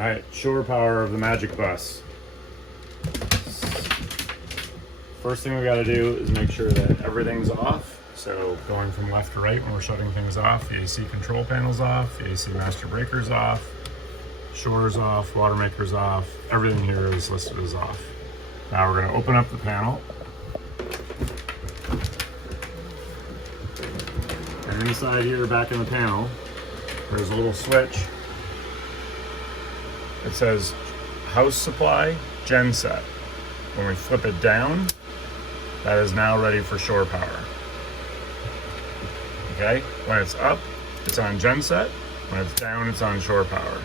All right, shore power of the Magic Bus. First thing we got to do is make sure that everything's off. So going from left to right when we're shutting things off, the AC control panel's off, the AC master breaker's off, shore's off, water maker's off, everything here is listed as off. Now we're going to open up the panel. And inside here, back in the panel, there's a little switch. It says house supply genset. When we flip it down, that is now ready for shore power. Okay, when it's up, it's on genset. When it's down, it's on shore power.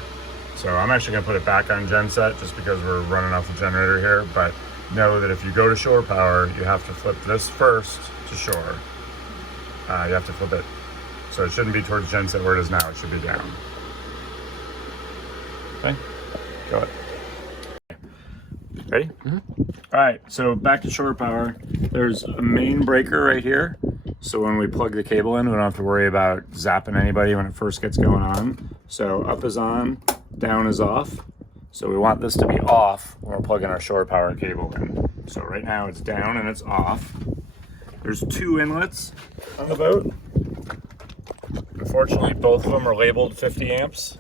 So I'm actually gonna put it back on genset just because we're running off the generator here, but know that if you go to shore power, you have to flip this first to shore. You have to flip it. So it shouldn't be towards genset where it is now, it should be down. Okay, go ahead. Ready? Mm-hmm. All right, so back to shore power. There's a main breaker right here. So when we plug the cable in, we don't have to worry about zapping anybody when it first gets going on. So up is on, down is off. So we want this to be off when we're plugging our shore power cable in. So right now it's down and it's off. There's two inlets on the boat. Unfortunately, both of them are labeled 50 amps.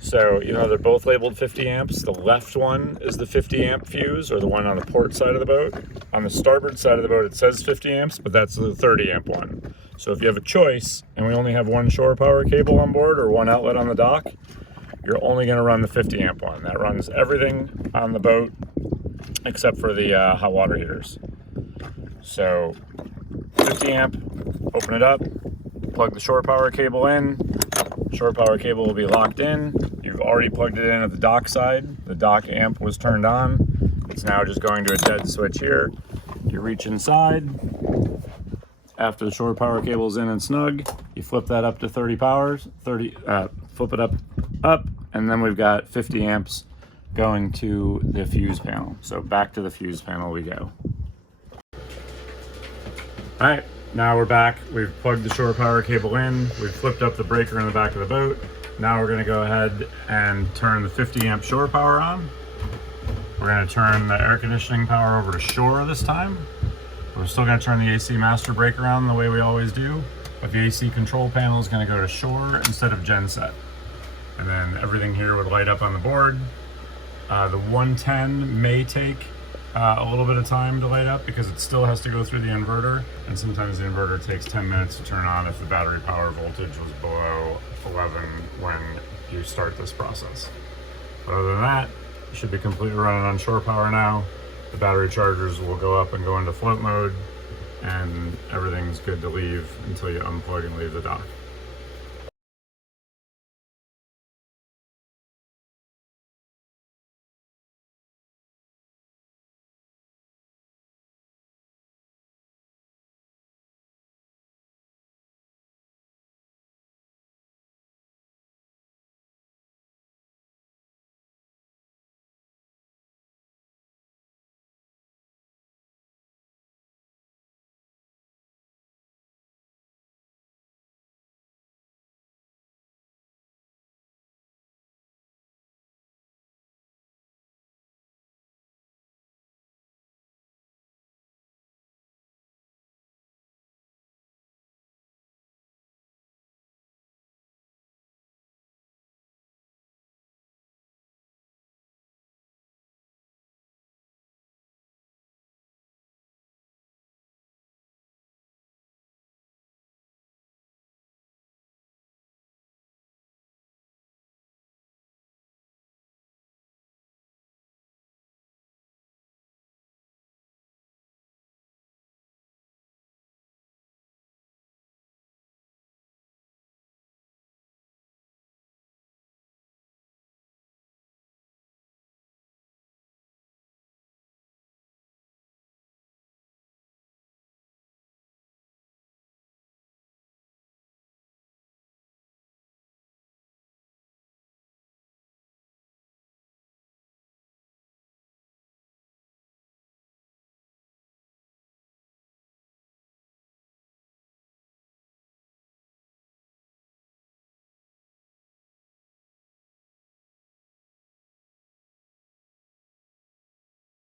So, you know, they're both labeled 50 amps. The left one is the 50 amp fuse, or the one on the port side of the boat. On the starboard side of the boat, it says 50 amps, but that's the 30 amp one. So if you have a choice, and we only have one shore power cable on board, or one outlet on the dock, you're only gonna run the 50 amp one. That runs everything on the boat, except for the hot water heaters. So 50 amp, open it up, plug the shore power cable in. Shore power cable will be locked in. You've already plugged it in at the dock side. The dock amp was turned on. It's now just going to a dead switch here. You reach inside. After the shore power cable is in and snug, you flip that up to 30 powers. Flip it up, and then we've got 50 amps going to the fuse panel. So back to the fuse panel we go. All right. Now we're back. We've plugged the shore power cable in. We've flipped up the breaker in the back of the boat. Now we're going to go ahead and turn the 50 amp shore power on. We're going to turn the air conditioning power over to shore this time. We're still going to turn the AC master breaker on the way we always do, but the AC control panel is going to go to shore instead of genset. And then everything here would light up on the board. The 110 may take a little bit of time to light up because it still has to go through the inverter, and sometimes the inverter takes 10 minutes to turn on if the battery power voltage was below 11 when you start this process. But other than that, you should be completely running on shore power now. The battery chargers will go up and go into float mode, and everything's good to leave until you unplug and leave the dock.